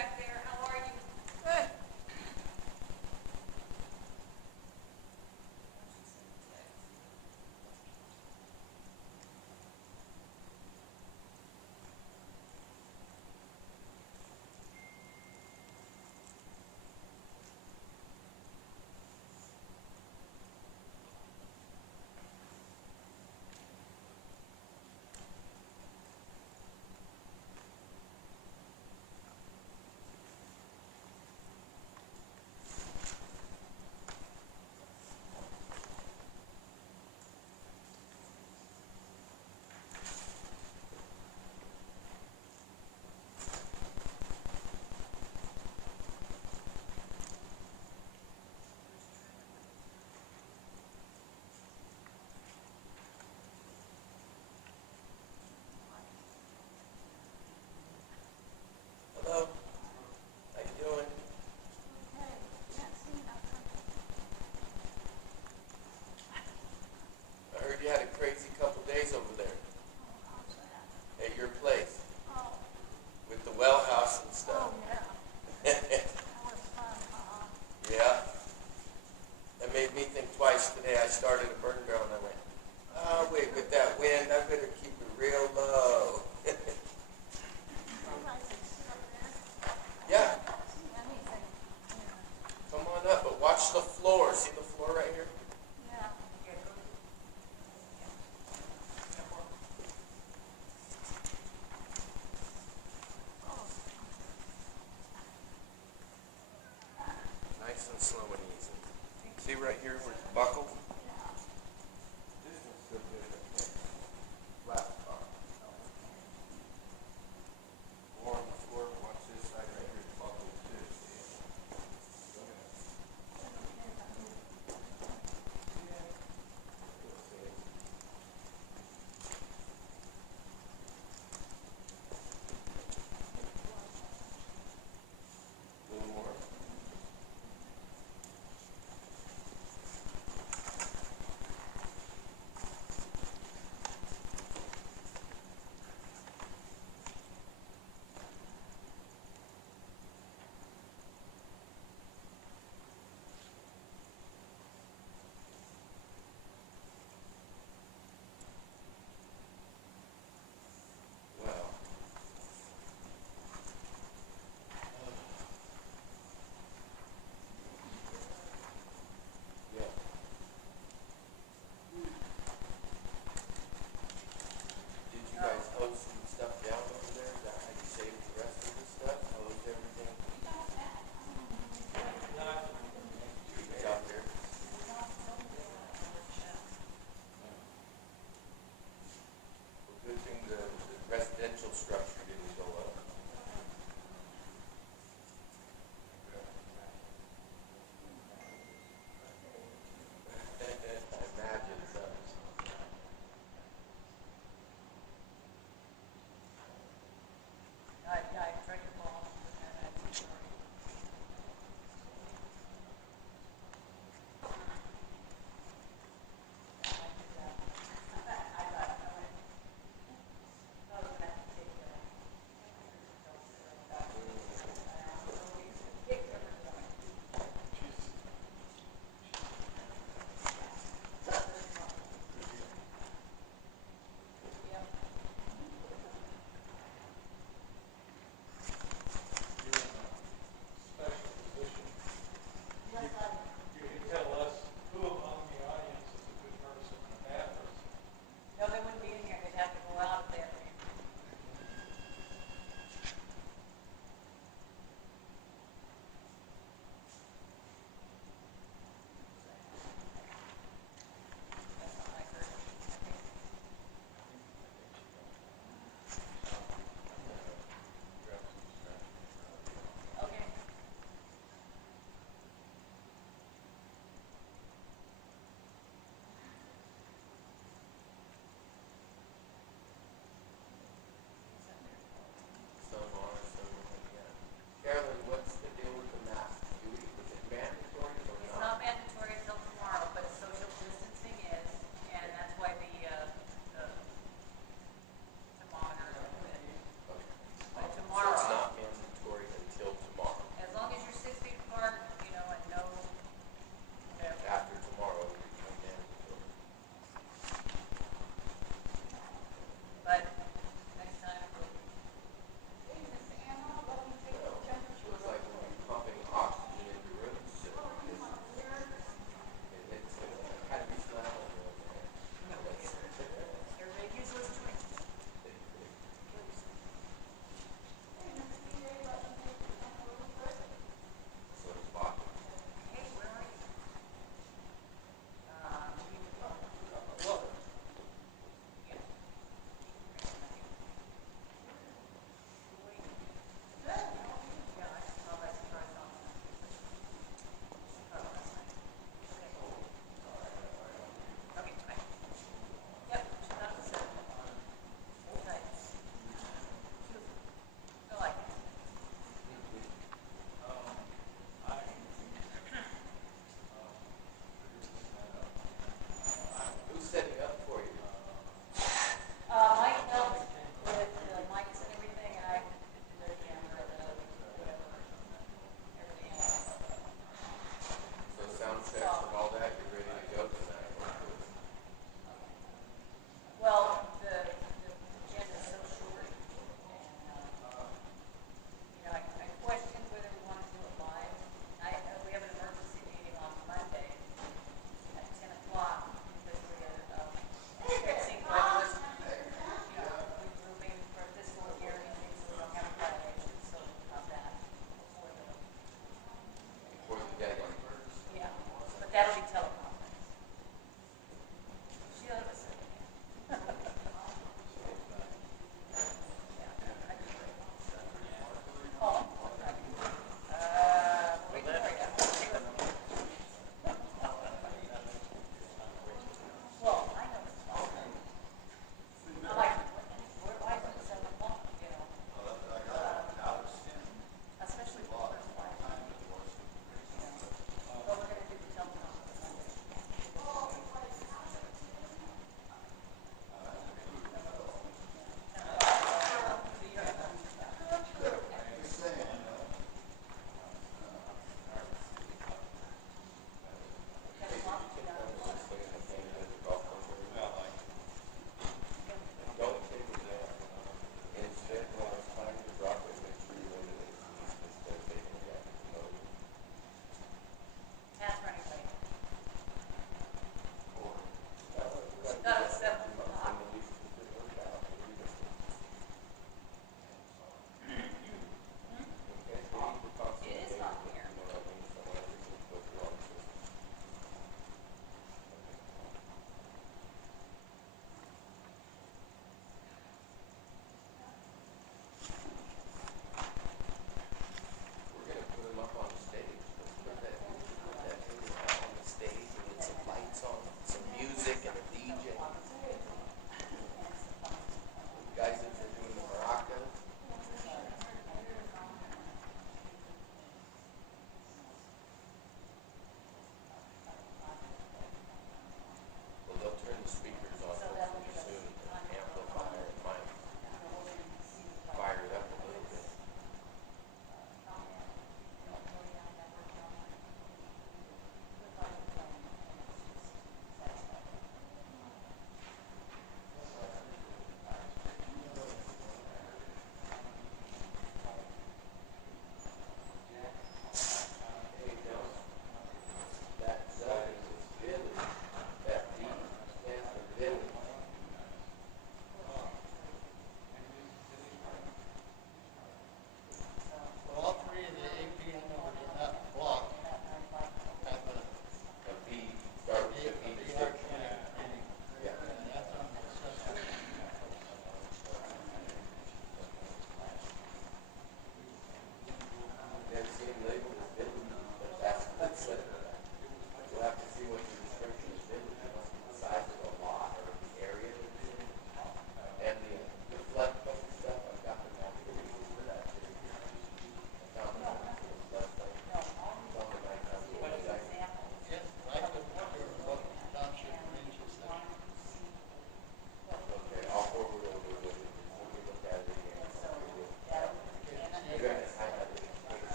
back there. How are you? Good. Hello. How you doing? Okay. Can't see nothing. I heard you had a crazy couple days over there Oh, how's that? at your place Oh, with the well house and oh stuff. yeah. That was fun, huh? Yeah. That made me think twice today. I started a burn barrel and I went, oh wait, with that wind, I better keep it real low. Well, I can sit up there. Yeah, I can't see anything. come on up, but watch the floor. See the floor right here? Yeah. Oh, Nice and slow and easy. See right here where it's buckled? yeah. This one's still good. Okay. Flat top. More on the floor. Watch this side right here. It's buckled too. See? Look at it. A little more.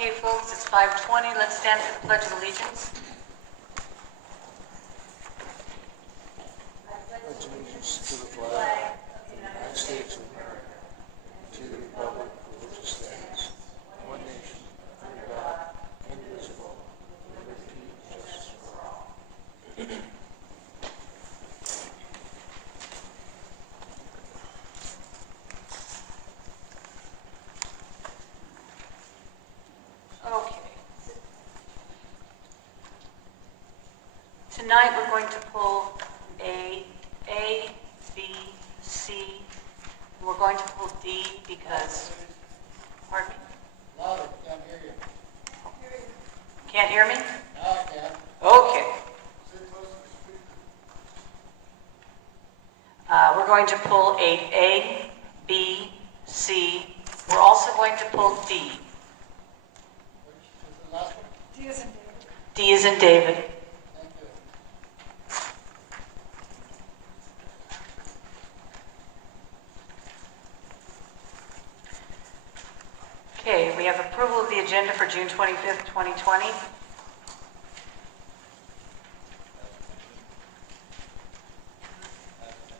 Okay, folks, it's 5:20. Let's stand for the Pledge of Allegiance. Pledge allegiance to the flag of the United States of America, and to the republic for which it stands, one nation, under God, indivisible, with liberty and justice for all. Okay. Tonight, we're going to pull A, B, C. We're going to pull D because, pardon me? Louder, can't hear you. Can't hear me? Now I can. Okay. Sit close to the speaker. We're going to pull A, B, C. We're also going to pull D. Which is the last one? D is in David. D is in David. Thank you. Okay, we have approval of the agenda for June 25th, 2020.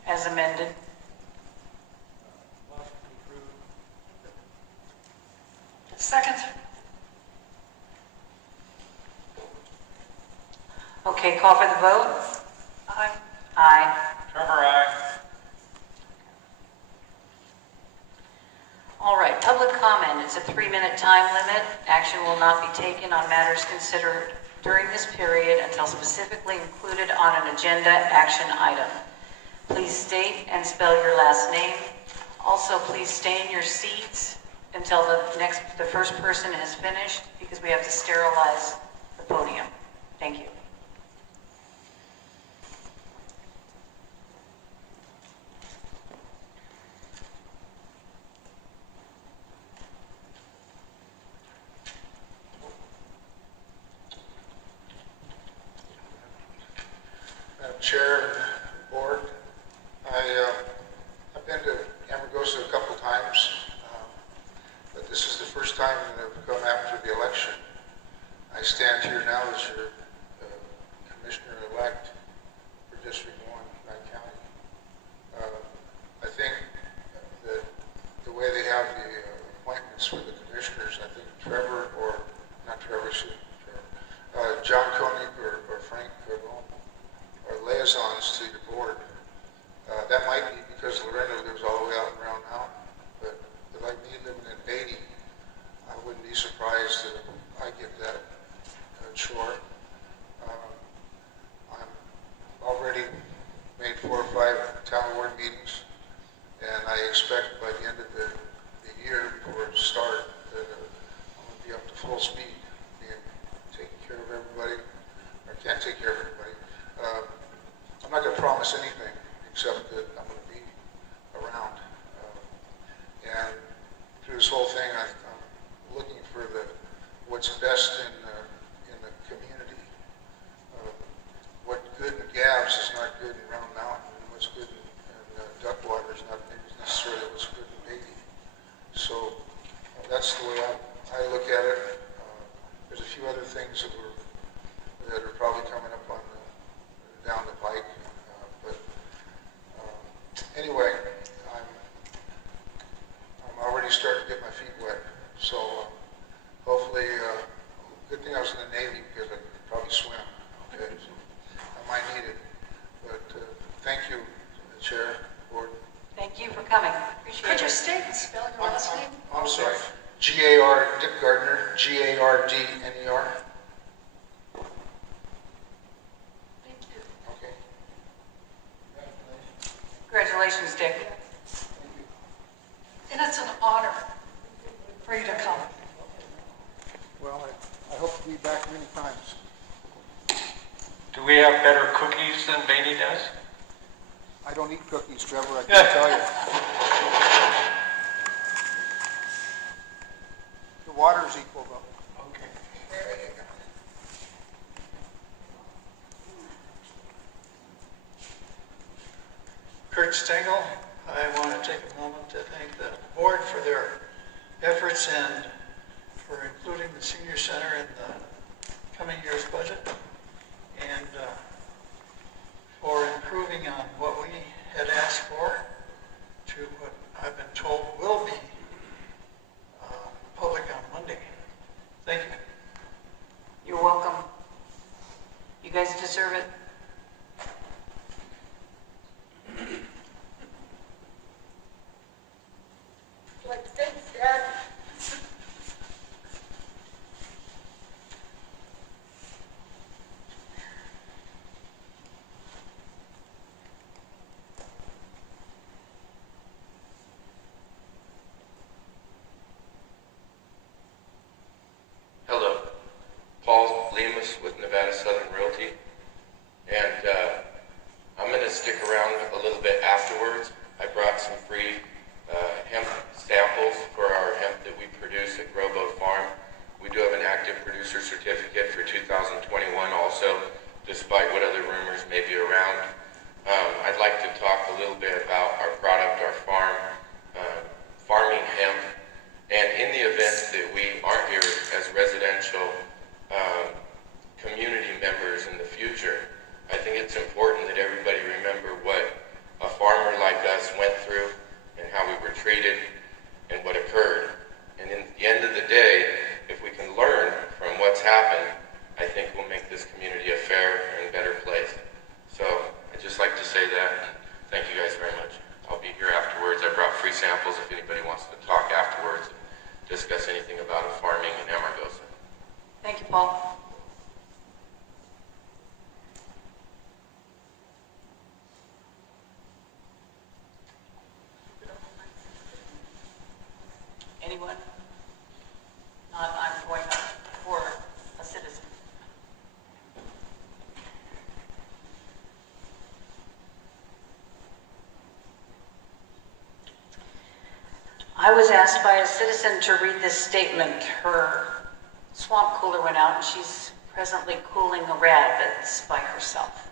As amended. Motion approved. Second. Okay, call for the vote. Aye. Aye. Trevor, aye. All right, public comment. It's a 3-minute time limit. Action will not be taken on matters considered during this period until specifically included on an agenda action item. Please state and spell your last name. Also, please stay in your seats until the first person has finished, because we have to sterilize the podium. Thank you. Madam Chair and Board, I've been to Amargosa a couple times, but this is the first time that I've come after the election. I stand here now as your Commissioner-elect for District 1, Nye County. I think that the way they have the appointments for the commissioners, I think John Koenig or Frank Carbone are liaisons to the board. That might be because Lorena lives all the way out in Round Mountain, but like me living in Beatty, I wouldn't be surprised if I get that chore. I'm already made 4 or 5 town board meetings, and I expect by the end of the year, before it starts, that I'm going to be up to full speed, being taking care of everybody, or can't take care of everybody. I'm not going to promise anything except that I'm going to be around. And through this whole thing, I'm looking for what's best in the community. What good in Gavs is not good in Round Mountain, and what's good in Duckwater is not necessarily what's good in Beatty. So that's the way I look at it. There's a few other things that are probably coming up down the pike, but anyway, I'm already starting to get my feet wet. So hopefully, good thing I was in the Navy because I could probably swim. Okay, so I might need it. But thank you, Chair, Board. Thank you for coming. Appreciate Could you it. state and spell your last name? I'm sorry. G-A-R, Dick Gardner, G-A-R-D-N-E-R. Thank you. Okay. Congratulations, Dick. And it's an honor for you to come. Well, I hope to be back many times. Do we have better cookies than Beatty does? I don't eat cookies, Trevor, I can tell you. The water's equal, though. Okay. There you go. Kurt Stengel. I want to take a moment to thank the board for their efforts and for including the senior center in the coming year's budget and for improving on what we had asked for to what I've been told will be public on Monday. Thank you. You're welcome. You guys deserve it. Like, thanks, Dad. Hello, Paul Lemus with Nevada Southern Realty, and I'm going to stick around a little bit afterwards. I brought some free hemp samples for our hemp that we produce at Growboat Farm. We do have an active producer certificate for 2021 also, despite what other rumors may be around. I'd like to talk a little bit about our product, our farm, farming hemp, and in the event that we aren't here as residential community members in the future, I think it's important that everybody remember what a farmer like us went through and how we were treated and what occurred. And in the end of the day, if we can learn from what's happened, I think we'll make this community a fair and better place. So I'd just like to say that. Thank you guys very much. I'll be here afterwards. I brought free samples if anybody wants to talk afterwards and discuss anything about farming in Amargosa. Thank you, Paul. Anyone? Not, I'm going up for a citizen. I was asked by a citizen to read this statement. Her swamp cooler went out and she's presently cooling the rabbits by herself.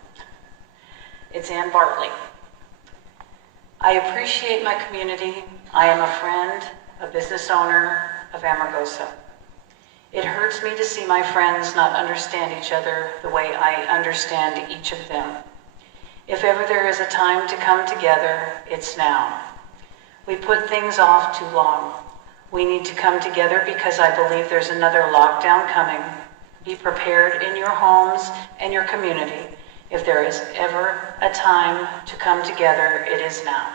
It's Ann Bartley. I appreciate my community. I am a friend, a business owner of Amargosa. It hurts me to see my friends not understand each other the way I understand each of them. If ever there is a time to come together, it's now. We put things off too long. We need to come together because I believe there's another lockdown coming. Be prepared in your homes and your community. If there is ever a time to come together, it is now.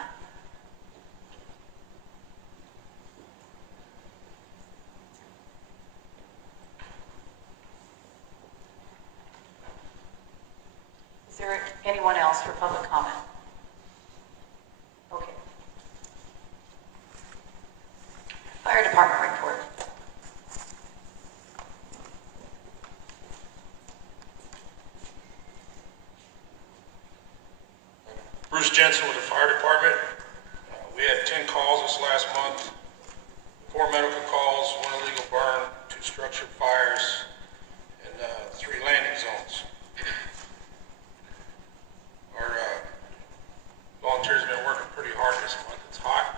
Is there anyone else for public comment? Okay. Fire department report. Bruce Jensen with the fire department. We had 10 calls this last month, 4 medical calls, 1 illegal burn, 2 structured fires, and 3 landing zones. Our volunteers have been working pretty hard this month. It's hot.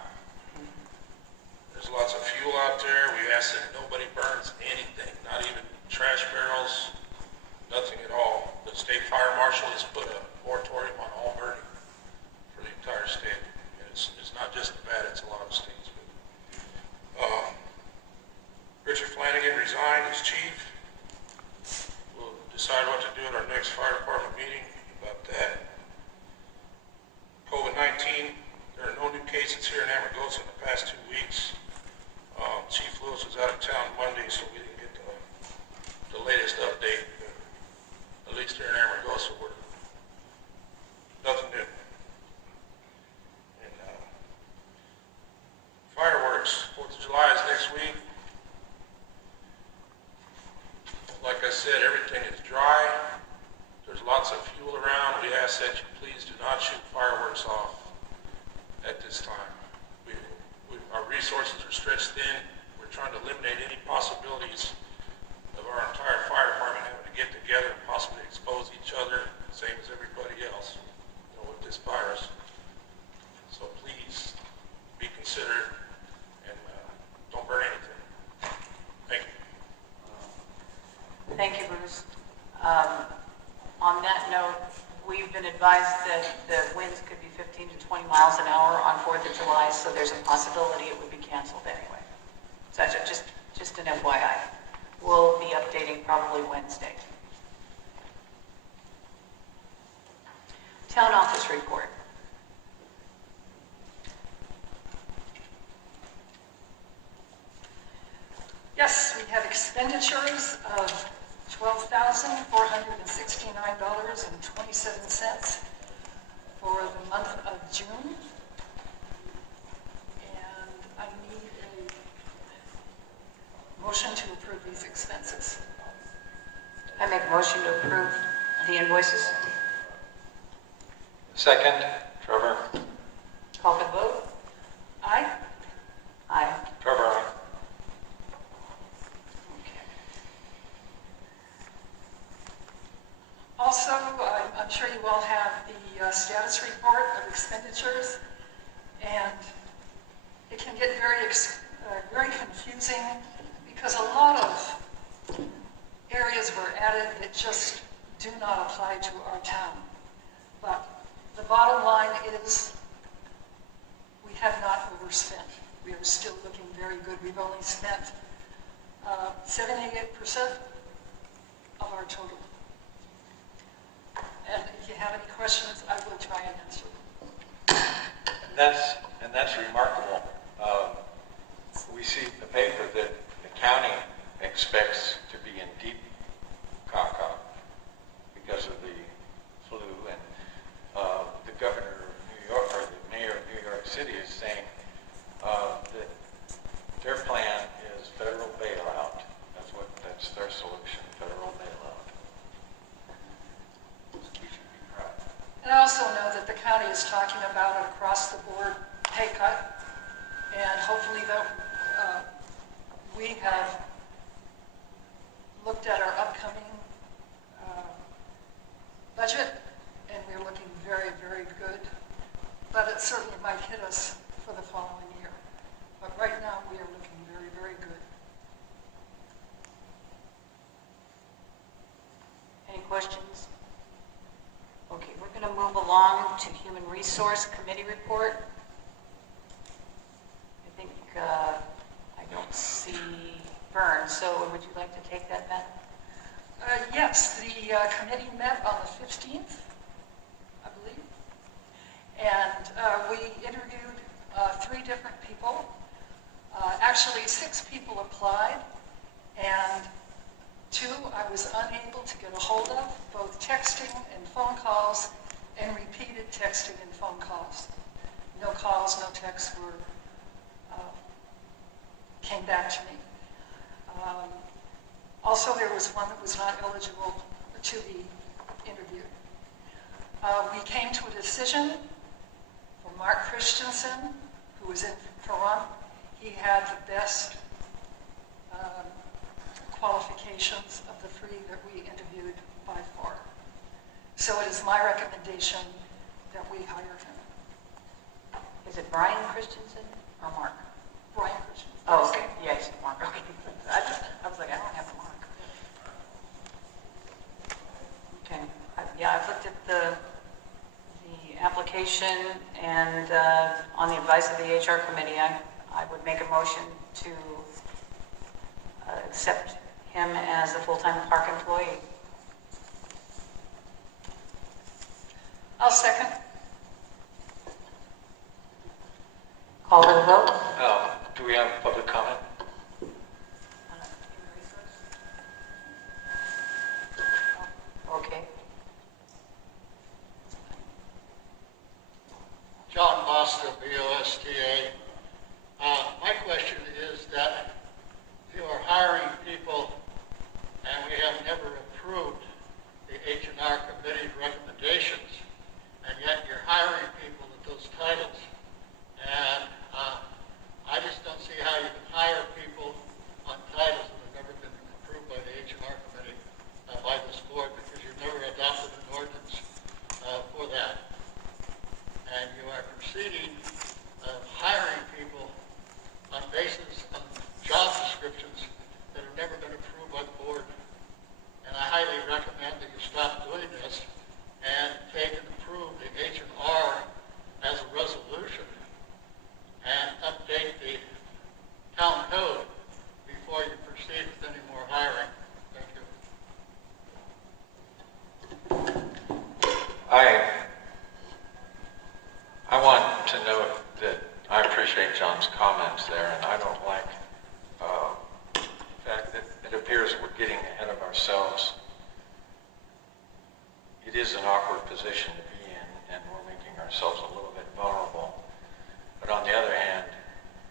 There's lots of fuel out there. We ask that nobody burns anything, not even trash barrels, nothing at all. The state fire marshal has put a moratorium on all burning for the entire state. And it's not just Nevada, it's a lot of states. But, Richard Flanagan resigned as chief. We'll decide what to do at our next fire department meeting about that. COVID-19, there are no new cases here in Amargosa in the past 2 weeks. Chief Lewis was out of town Monday, so we didn't get the latest update. At least here in Amargosa, we're nothing new. And fireworks, 4th of July is next week. Like I said, everything is dry. There's lots of fuel around. We ask that you please do not shoot fireworks off at this time. Our resources are stretched thin. We're trying to eliminate any possibilities of our entire fire department having to get together and possibly expose each other, same as everybody else, with this virus. So please be considerate and don't burn anything. Thank you. Thank you, Bruce. On that note, we've been advised that the winds could be 15 to 20 miles an hour on 4th of July, so there's a possibility it would be canceled anyway. So that's just an FYI. We'll be updating probably Wednesday. Town office report. Yes, we have expenditures of $12,469.27 for the month of June. And I need a motion to approve these expenses. I make a motion to approve the invoices. Second, Trevor. Call for the vote. Aye? Aye. Trevor, aye. Also, I'm sure you all have the status report of expenditures, and it can get very confusing because a lot of areas were added that just do not apply to our town. But the bottom line is we have not overspent. We are still looking very good. We've only spent 78% of our total. And if you have any questions, I will try and answer them. And that's remarkable. We see in the paper that the county expects to be in deep caca because of the flu, and the governor of New York, or the mayor of New York City, is saying that their plan is federal bailout. That's their solution, federal bailout. We should be proud. And I also know that the county is talking about an across-the-board pay cut, and hopefully we have looked at our upcoming budget, and we're looking very, very good. But it certainly might hit us for the following year. But right now, we are looking very, very good. Any questions? Okay, we're going to move along to Human Resource Committee report. I think I don't see Vern, so would you like to take that, Beth? Yes, the committee met on the 15th, I believe, and we interviewed 3 different people. Actually, 6 people applied, and 2 I was unable to get a hold of, both texting and phone calls, and repeated texting and phone calls. No calls, no texts came back to me. Also, there was one that was not eligible to be interviewed. We came to a decision for Mark Christensen, who was in Pahrump. He had the best qualifications of the 3 that we interviewed by far. So it is my recommendation that we hire him. Is it Brian Christensen or Mark? Brian Christensen. Oh, okay. Yes, Mark. Okay. I was like, I don't have a Mark. Okay. I've looked at the application, and on the advice of the HR committee, I would make a motion to accept him as a full-time park employee. I'll second. Call for the vote. Do we have public comment? Okay. John Bosta, BOSTA. My question is that if you are hiring people and we have never approved the H&R Committee's recommendations, and yet you're hiring people with those titles, and I just don't see how you can hire ourselves, it is an awkward position to be in, and we're making ourselves a little bit vulnerable. But on the other hand,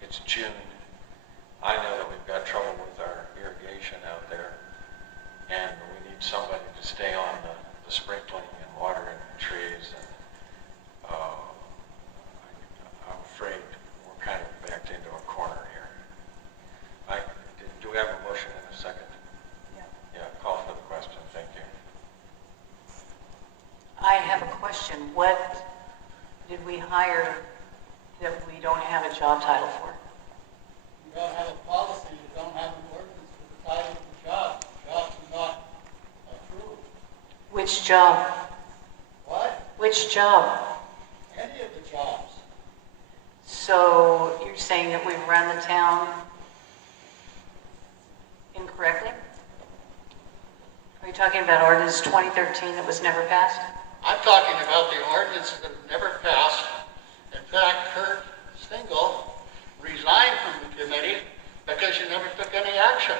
it's June. I know that we've got trouble with our irrigation out there, and we need somebody to stay on the sprinkling and watering the trees. And I'm afraid we're kind of backed into a corner here. Do we have a motion in a second? Yeah, call for the question. Thank you. I have a question. What did we hire that we don't have a job title for? You don't have a policy, you don't have an ordinance for the title of the job. The job is not approved. Which job? What? Which job? Any of the jobs. So you're saying that we run the town incorrectly? Are you talking about ordinance 2013 that was never passed? I'm talking about the ordinances that have never passed. In fact, Kurt Stingle resigned from the committee because you never took any action.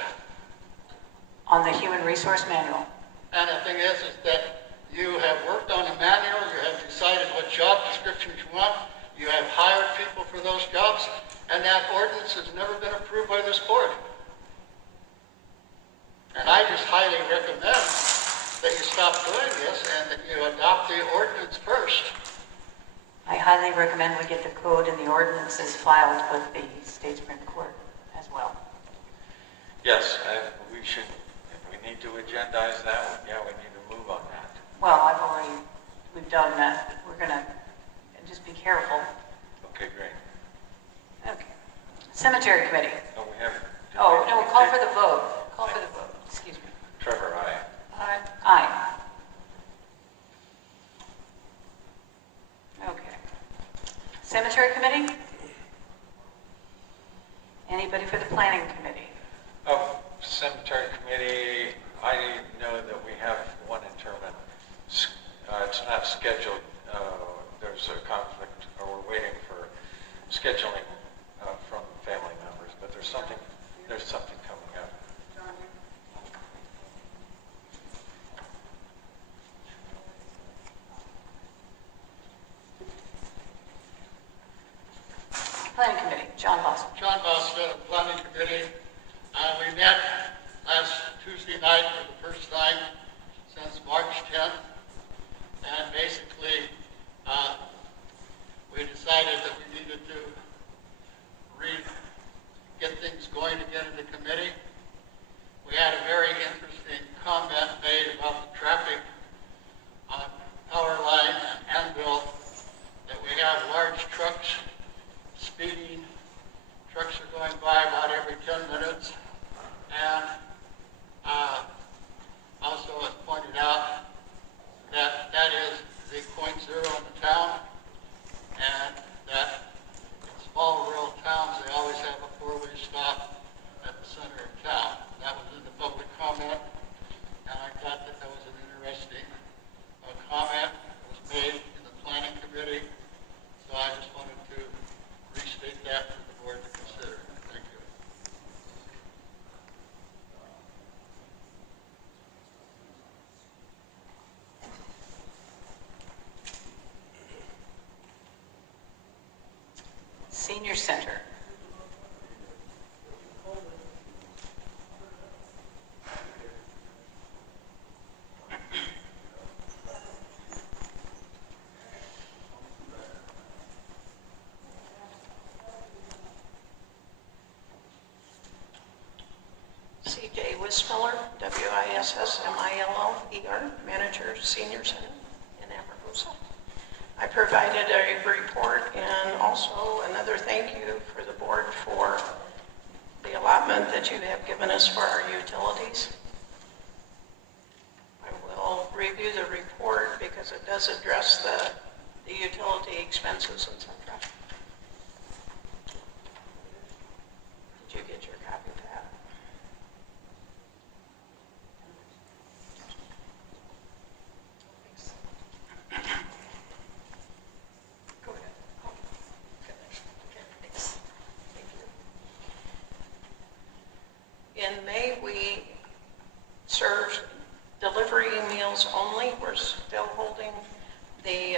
On the human resource manual? And the thing is that you have worked on a manual, you have decided what job descriptions you want, you have hired people for those jobs, and that ordinance has never been approved by this board. And I just highly recommend that you stop doing this and that you adopt the ordinance first. I highly recommend we get the code and the ordinances filed with the state Supreme Court as well. Yes, we should, if we need to agendize that, yeah, we need to move on that. Well, we've done that. We're going to just be careful. Okay, great. Okay. Cemetery Committee. No, we haven't. Oh, no, call for the vote. Call for the vote. Excuse me. Trevor, aye. Aye. Aye. Okay. Cemetery Committee? Anybody for the Planning Committee? Oh, Cemetery Committee, I know that we have one interment. It's not scheduled. There's a conflict, or we're waiting for scheduling from family members, but there's something coming up. Planning Committee, John Boswell. John Boswell, Planning Committee. We met last Tuesday night for the first time since March 10th. And basically, we decided that we needed to get things going again in the committee. We had a very interesting comment made about the traffic on Power Line and Anvil, that we have large trucks speeding. Trucks are going by about every 10 minutes. And also it pointed out that that is the point zero in the town, and that in small rural towns they always have a four-way stop at the center of town. That was in the public comment, and I thought that was an interesting comment that was made in the Planning Committee. So I just wanted to restate that for the board to consider. Thank you. Senior Center. C.J. Wismiller, W-I-S-S-M-I-L-L-E-R, Manager, Senior Center in Amargosa. I provided a report and also another thank you for the board for the allotment that you have given us for our utilities. I will review the report because it does address the utility expenses, etc. Did you get your copy of that? Go ahead. Oh, goodness. Okay, thanks. Thank you. In May, we served delivery meals only. We're still holding the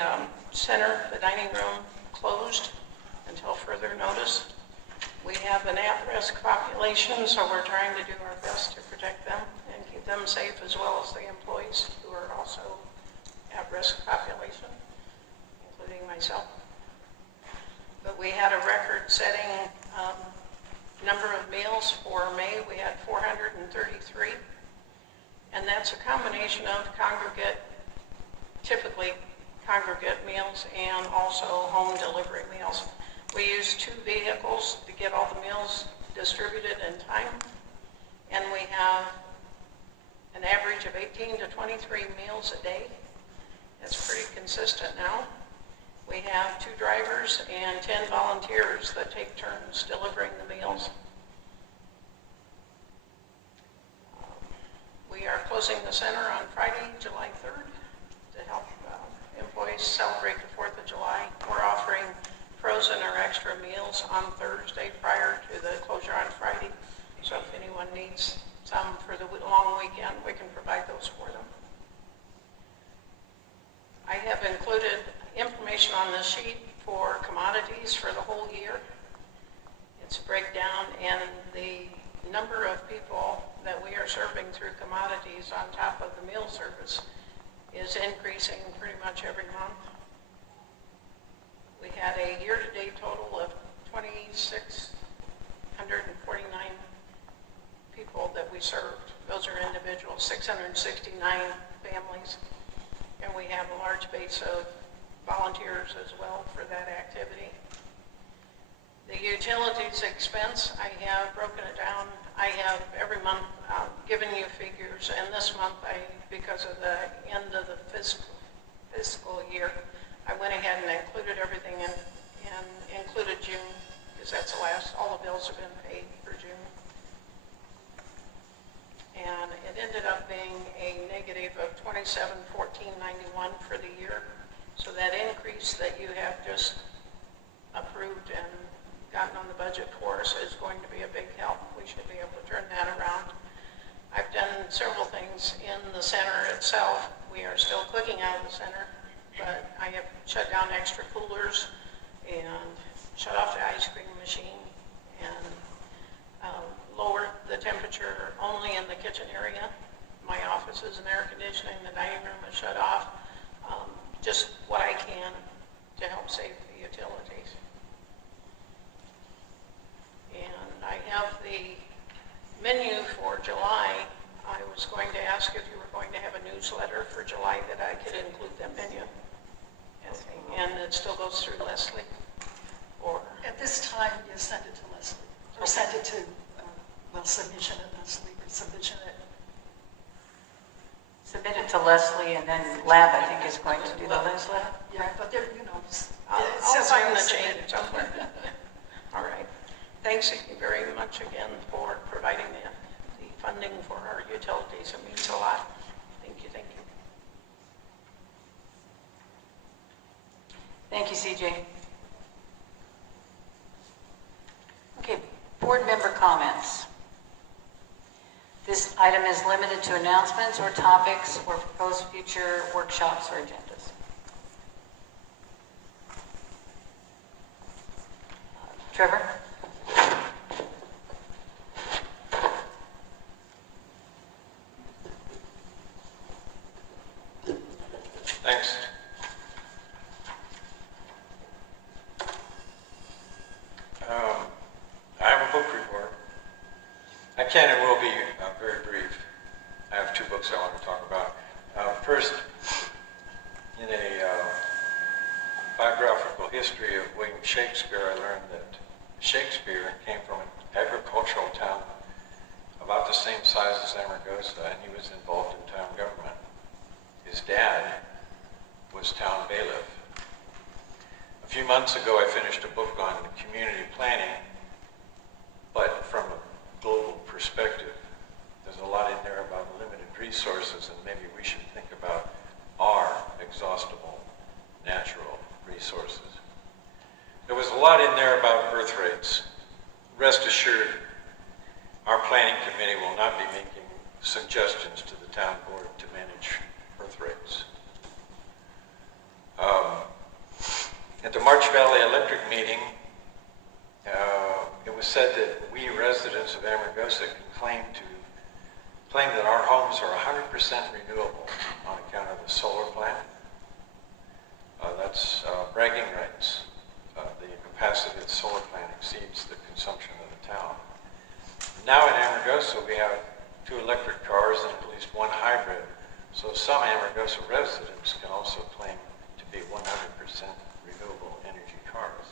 center, the dining room, closed until further notice. We have an at-risk population, so we're trying to do our best to protect them and keep them safe, as well as the employees who are also at-risk population, including myself. But we had a record-setting number of meals for May. We had 433, and that's a combination of typically congregate meals and also home delivery meals. We use 2 vehicles to get all the meals distributed in time, and we have an average of 18 to 23 meals a day. That's pretty consistent now. We have 2 drivers and 10 volunteers that take turns delivering the meals. We are closing the center on Friday, July 3rd to help employees celebrate the 4th of July. We're offering frozen or extra meals on Thursday prior to the closure on Friday. So if anyone needs some for the long weekend, we can provide those for them. I have included information on the sheet for commodities for the whole year. It's a breakdown, and the number of people that we are serving through commodities on top of the meal service is increasing pretty much every month. We had a year-to-date total of 2,649 people that we served. Those are individuals, 669 families, and we have a large base of volunteers as well for that activity. The utilities expense, I have broken it down. I have every month given you figures, and this month, because of the end of the fiscal year, I went ahead and included everything and included June, because that's the last, all the bills have been paid for June. And it ended up being a negative of $27,1491 for the year. So that increase that you have just approved and gotten on the budget for us is going to be a big help. We should be able to turn that around. I've done several things in the center itself. We are still cooking out of the center, but I have shut down extra coolers and shut off the ice cream machine and lowered the temperature only in the kitchen area. My office is in air conditioning, the dining room is shut off. Just what I can to help save the utilities. And I have the menu for July. I was going to ask if you were going to have a newsletter for July that I could include that menu. And it still goes through Leslie? Or At this time, you send it to Leslie, or send it to, submission at Leslie, or submission at. Submit it to Leslie, and then Lab, I think, is going to do the newsletter. Yeah, but there, I'll it says find where the to submit change it. somewhere. All right. Thanks very much again for providing the funding for our utilities. It means a lot. Thank you, thank you. Thank you, CJ. Okay, board member comments. This item is limited to announcements or topics or proposed future workshops or agendas. Trevor? Thanks. I have a book report. I can and will be very brief. I have 2 books I want to talk about. First, in a biographical history of William Shakespeare, I learned that Shakespeare came from an agricultural town about the same size as Amargosa, and he was involved in town government. His dad was town bailiff. A few months ago, I finished a book on community planning, but from a global perspective. There's a lot in there about limited resources, and maybe we should think about our exhaustible natural resources. There was a lot in there about birth rates. Rest assured, our planning committee will not be making suggestions to the town board to March Valley Electric meeting, it was said that we residents of Amargosa can claim that our homes are 100% renewable on account of the solar plant. That's bragging rights. The capacity of the solar plant exceeds the consumption of the town. Now in Amargosa, we have 2 electric cars and at least 1 hybrid. So some Amargosa residents can also claim to be 100% renewable energy cars.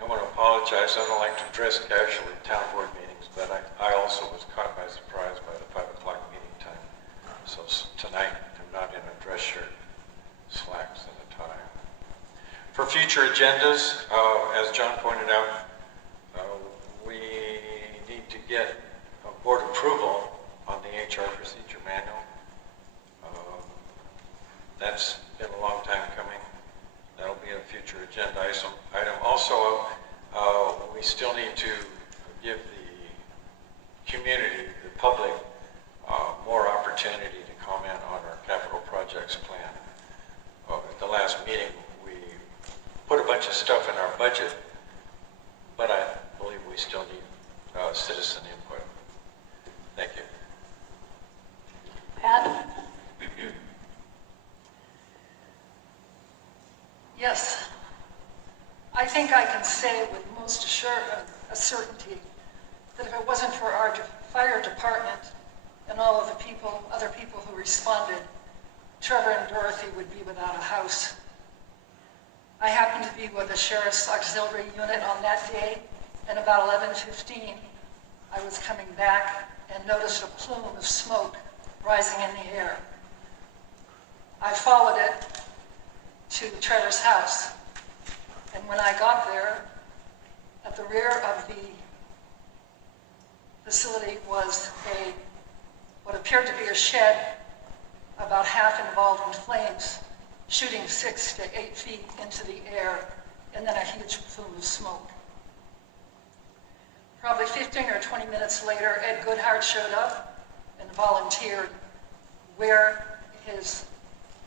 I want to apologize. I don't like to dress casually at town board meetings, but I also was caught by surprise by the 5 o'clock meeting time. So tonight, I'm not in a dress shirt, slacks, and a tie. For future agendas, as John pointed out, we need to get board approval on the HR procedure manual. That's been a long time coming. That'll be a future agenda item. Also, we still need to give the community, the public, more opportunity to comment on our capital projects plan. At the last meeting, we put a bunch of stuff in our budget, but I believe we still need citizen input. Thank you. Pat? Yes. I think I can say with most certainty that if it wasn't for our fire department and all of the other people who responded, Trevor and Dorothy would be without a house. I happened to be with the Sheriff's Auxiliary Unit on that day, and about 11:15, I was coming back and noticed a plume of smoke rising in the air. I followed it to Trevor's house, and when I got there, at the rear of the facility was what appeared to be a shed about half involved in flames, shooting 6 to 8 feet into the air, and then a huge plume of smoke. Probably 15 or 20 minutes later, Ed Goodhart showed up and volunteered where his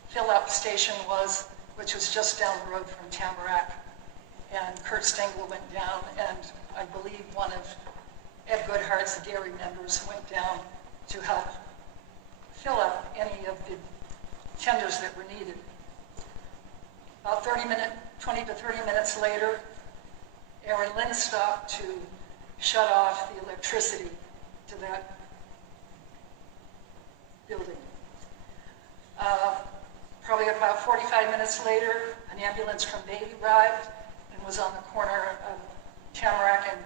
fill-up station was, which was just down the road from Tamarack. And Kurt Stengel went down, and I believe one of Ed Goodhart's dairy members went down to help fill up any of the tenders that were needed. About 20 to 30 minutes later, Aaron Lynn stopped to shut off the electricity to that building. Probably about 45 minutes later, an ambulance from Beatty arrived and was on the corner of Tamarack and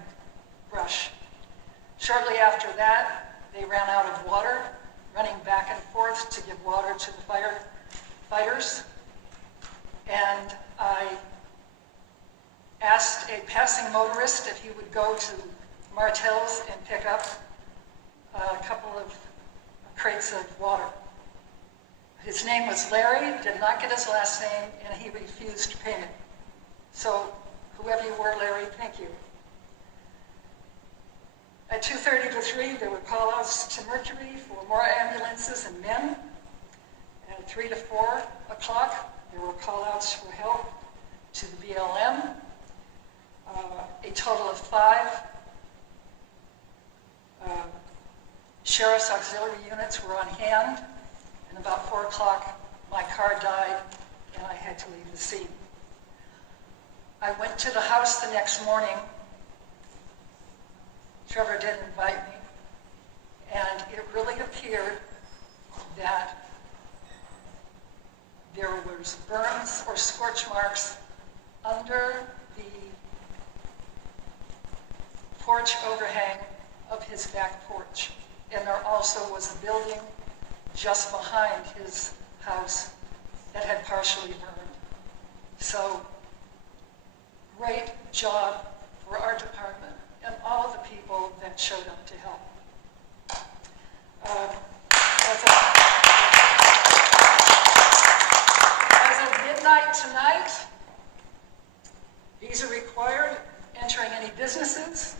Brush. Shortly after that, they ran out of water, running back and forth to give water to the firefighters. And I asked a passing motorist if he would go to Martell's and pick up a couple of crates of water. His name was Larry, did not get his last name, and he refused payment. So whoever you were, Larry, thank you. At 2:30 to 3, there were call-outs to Mercury for more ambulances and men. And at 3 to 4 o'clock, there were call-outs for help to the BLM. A total of 5 Sheriff's Auxiliary units were on hand. And about 4 o'clock, my car died, and I had to leave the scene. I went to the house the next morning. Trevor did invite me, and it really appeared that there was burns or scorch marks under the porch overhang of his back porch. And there also was a building just behind his house that had partially burned. So, great job for our department and all of the people that showed up to help. As of midnight tonight, these are required entering any businesses,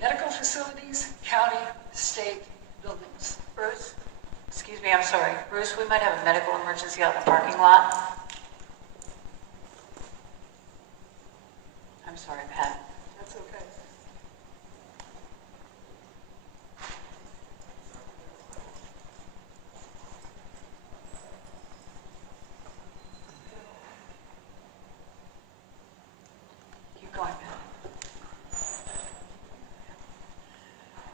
medical facilities, county, state buildings. Bruce? Excuse me, I'm sorry. Bruce, we might have a medical emergency out in the parking lot. Sorry, Pat. That's okay. Keep going,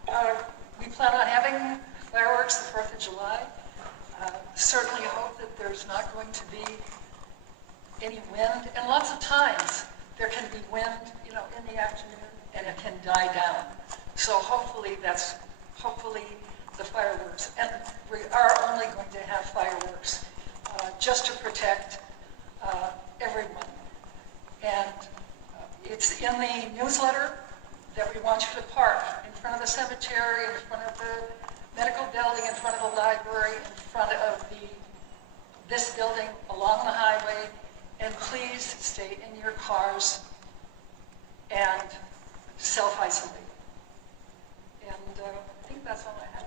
Pat. We plan on having fireworks the 4th of July. Certainly hope that there's not going to be any wind. And lots of times there can be wind, in the afternoon and it can die down. So hopefully the fireworks. And we are only going to have fireworks just to protect everyone. And it's in the newsletter that we want you to park in front of the cemetery, in front of the medical building, in front of the library, in front of this building, along the highway, and please stay in your cars and self-isolate. And I think that's all I have.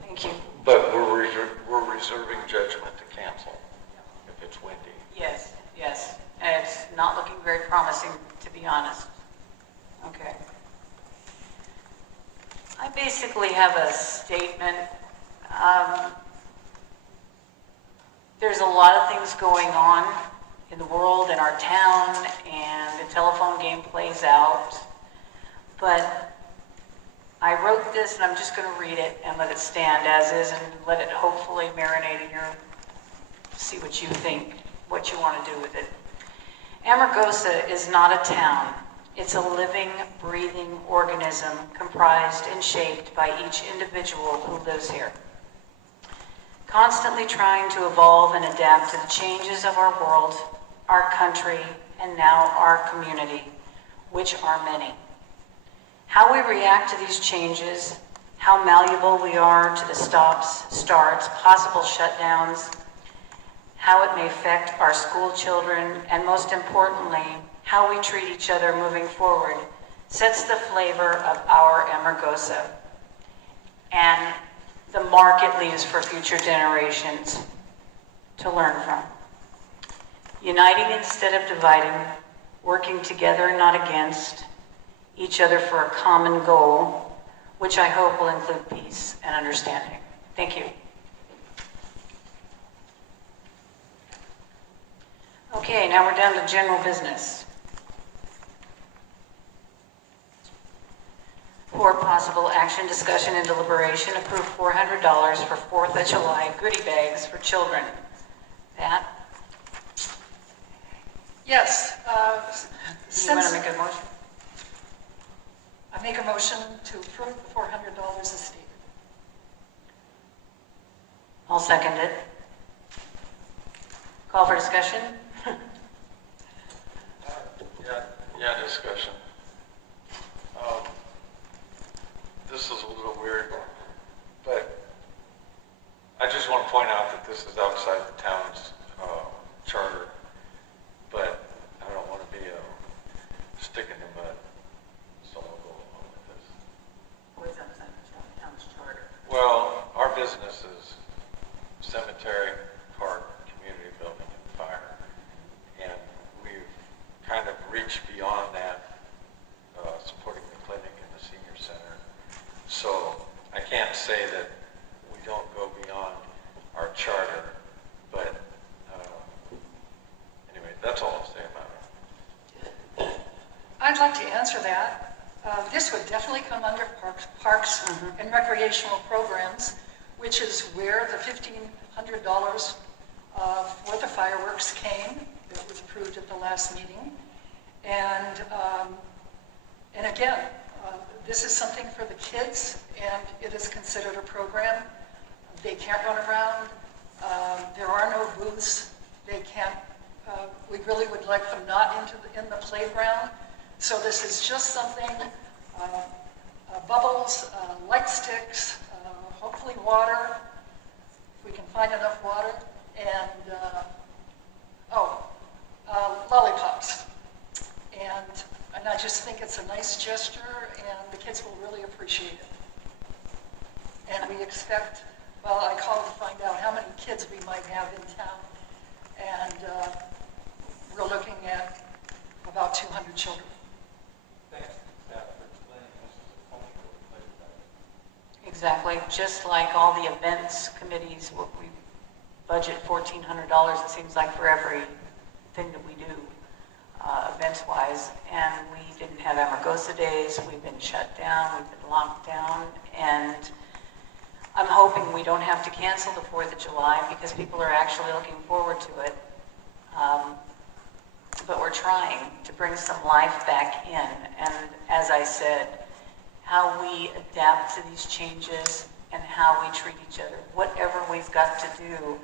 Thank you. But we're reserving judgment to cancel if it's windy. Yes, yes. And it's not looking very promising, to be honest. Okay. I basically have a statement. There's a lot of things going on in the world, in our town, and the telephone game plays out. But I wrote this, and I'm just going to read it and let it stand as is, and let it hopefully marinate in your, see what you think, what you want to do with it. Amargosa is not a town. It's a living, breathing organism comprised and shaped by each individual who lives here. Constantly trying to evolve and adapt to the changes of our world, our country, and now our community, which are many. How we react to these changes, how malleable we are to the stops, starts, possible shutdowns, how it may affect our school children, and most importantly, how we treat each other moving forward, sets the flavor of our Amargosa and the mark it leaves for future generations to learn from. Uniting instead of dividing, working together, not against each other for a common goal, which I hope will include peace and understanding. Thank you. Okay, now we're down to general business. For possible action, discussion, and deliberation, approve $400 for 4th of July goodie bags for children. Pat, Yes. do you want to make a motion? I make a motion to approve the $400 as stated. I'll second it. Call for discussion? Yeah, discussion. This is a little weird, but I just want to point out that this is outside the town's charter, but I don't want to be a stick in the mud, so I'll go along with this. What's outside the town's charter? Well, our business is cemetery, park, community building, and fire, and we've kind of reached beyond that, supporting the clinic and the senior center. So I can't say that we don't go beyond our charter, but anyway, that's all I'll say about it. I'd like to answer that. This would definitely come under parks and recreational programs, which is where the $1,500 for the fireworks came. It was approved at the last meeting. And again, this is something for the kids, and it is considered a program. They can't run around. There are no booths. They can't. We really would like them not in the playground. So this is just something. Bubbles, light sticks, hopefully water, if we can find enough water, and lollipops. And I just think it's a nice gesture, and the kids will really appreciate it. And we expect, I called to find out how many kids we might have in town, and we're looking at about 200 children. Exactly, just like all the events committees, what we budget $1,400, it seems like, for everything that we do, events-wise. And we didn't have Amargosa days, we've been shut down, we've been locked down, and I'm hoping we don't have to cancel the 4th of July because people are actually looking forward to it. But we're trying to bring some life back in. And as I said, how we adapt to these changes and how we treat each other, whatever we've got to do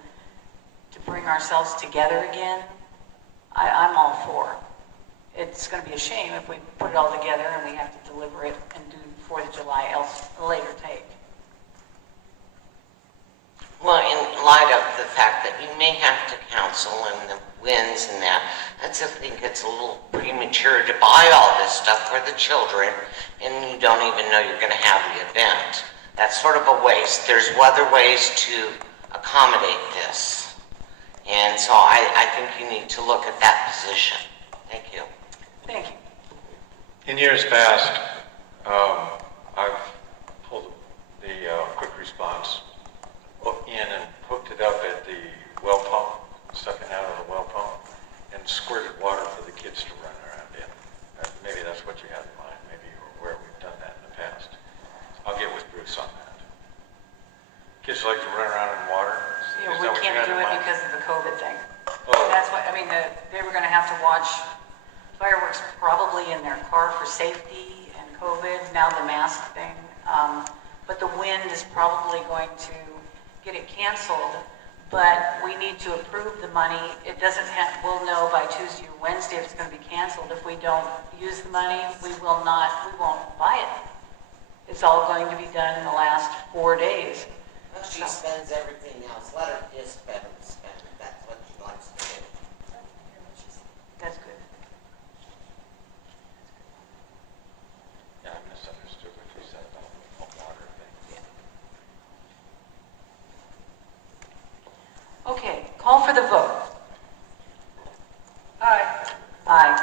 to bring ourselves together again, I'm all for. It's going to be a shame if we put it all together and we have to deliver it and do 4th of July else a later take. Well, in light of the fact that you may have to counsel and the winds and that, I think it's a little premature to buy all this stuff for the children and you don't even know you're going to have the event. That's sort of a waste. There's other ways to accommodate this. And so I think you need to look at that position. Thank you. Thank you. In years past, I've pulled the quick response in and hooked it up at the well pump, stuck it out of the well pump, and squirted water for the kids to run around in. Maybe that's what you had in mind. Maybe you were aware we've done that in the past. I'll get with Bruce on that. Kids like to run around in water. You know, Is we that what you can't had do in it mind? because of the COVID thing. Oh. That's what, I mean, they were gonna have to watch fireworks probably in their car for safety and COVID, now the mask thing. But the wind is probably going to get it canceled, but we need to approve the money. It doesn't have, we'll know by Tuesday or Wednesday if it's gonna be canceled. If we don't use the money, we won't buy it. It's all going to be done in the last 4 days. Well, she spends everything else. Let her just spend it. That's what she likes to do. That's good. Yeah, I misunderstood what you said about the water thing. Okay, call for the vote. Aye. Aye.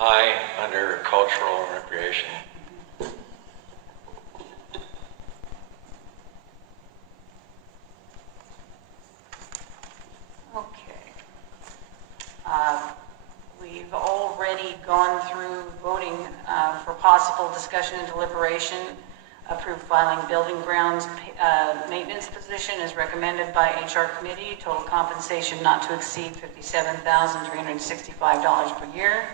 I, under cultural and recreation. Okay. We've already gone through voting for possible discussion and deliberation. Approved filing building grounds maintenance position as recommended by HR committee. Total compensation not to exceed $57,365 per year.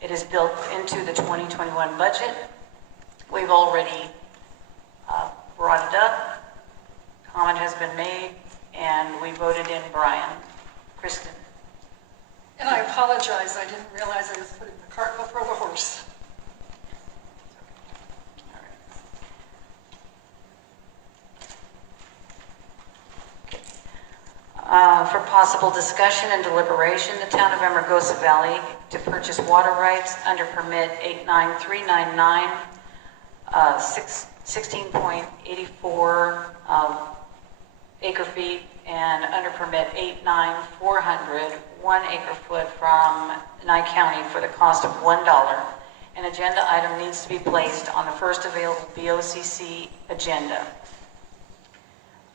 It is built into the 2021 budget. We've already brought it up. Comment has been made, and we voted in Brian. Kristen. And I apologize, I didn't realize I was putting the cart before the horse. For possible discussion and deliberation, the town of Amargosa Valley to purchase water rights under permit 89399, 16.84 acre feet, and under permit 89400, 1 acre foot from Nye County for the cost of $1. An agenda item needs to be placed on the first available BOCC agenda.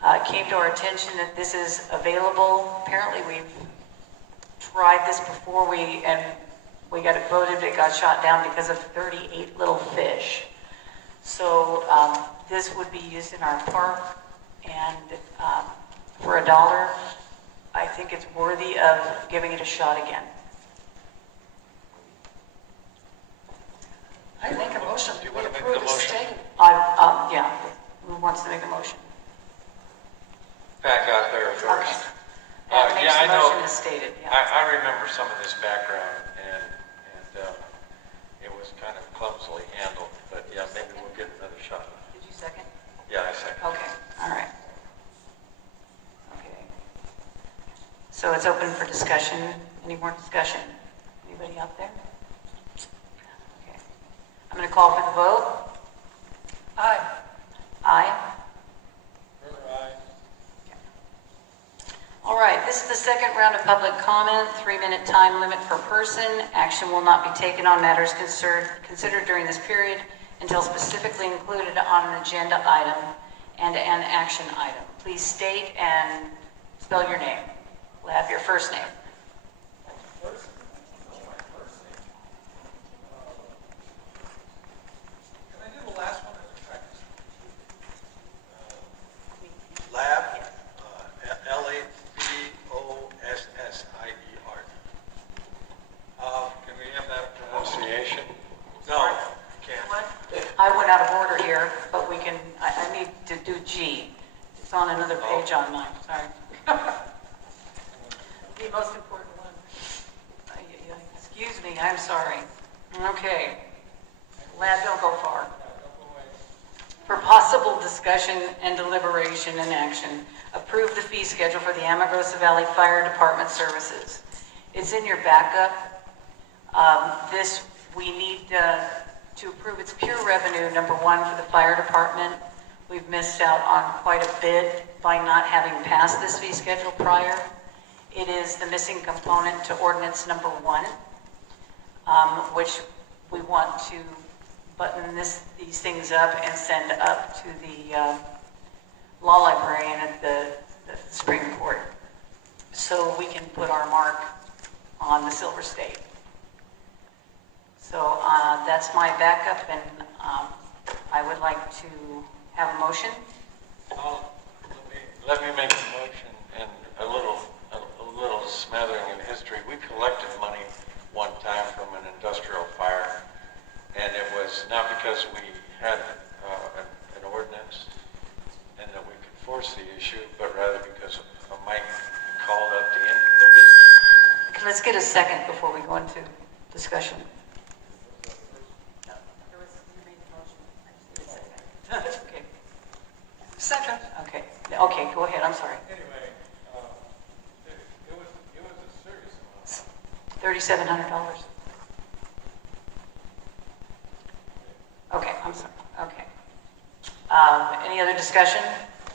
It came to our attention that this is available. Apparently we've tried this before we got it voted, it got shot down because of 38 little fish. So this would be used in our park, and for $1, I think it's worthy of giving it a shot again. I make a motion Do you to want to make approve the as motion? stated. Yeah, who wants to make a motion? Back out there first. That makes Yeah, I the know. motion as stated, yeah. I remember some of this background, and it was kind of clumsily handled, but yeah, maybe we'll get another shot. Did you second? Yeah, I second. Okay, all right. Okay. So it's open for discussion. Any more discussion? Anybody out there? Okay. I'm going to call for the vote. Aye. Aye. All right, this is the second round of public comment, 3-minute time limit per person. Action will not be taken on matters considered during this period until specifically included on an agenda item and an action item. Please state and spell your name. We'll have your first name. Can I do the last one as a practice? Lab, Labossier. Can we have that pronunciation? No, can't. What? I went out of order here, but we can, I need to do G. It's on another page on mine, sorry. The most important one. Excuse me, I'm sorry. Okay. Lab, don't go far. For possible discussion and deliberation and action, approve the fee schedule for the Amargosa Valley Fire Department services. It's in your backup. We need to approve its pure revenue, number one, for the fire department. We've missed out on quite a bit by not having passed this fee schedule prior. It is the missing component to ordinance number one, which we want to button these things up and send up to the law librarian at the Supreme Court, so we can put our mark on the Silver State. So that's my backup, and I would like to have a motion. Let me make a motion and a little smattering in history. We collected money one time from an industrial fire, and it was not because we had an ordinance and that we could force the issue, but rather because Mike called up the business. Let's get a second before we go into discussion. Okay. Second. Okay. Okay, go ahead. I'm sorry. Anyway, it was a serious amount. $3,700. Okay, I'm sorry. Okay. Any other discussion?